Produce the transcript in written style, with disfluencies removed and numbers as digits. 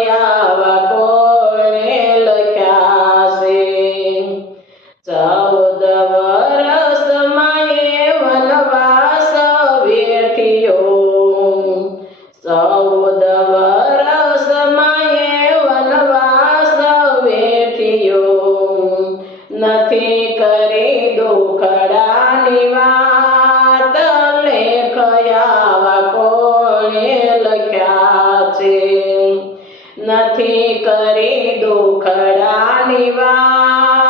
આવા કોણે લખ્યા છે? 14 વર્ષમાં એ વનવાસ વેઠ્યો, 14 વર્ષમાં એ વનવાસ વેઠ્યો, નથી કરી દુખડાની વાત, લેખ આવા કોણે લખ્યા છે? નથી કરી દુખડાની વાત,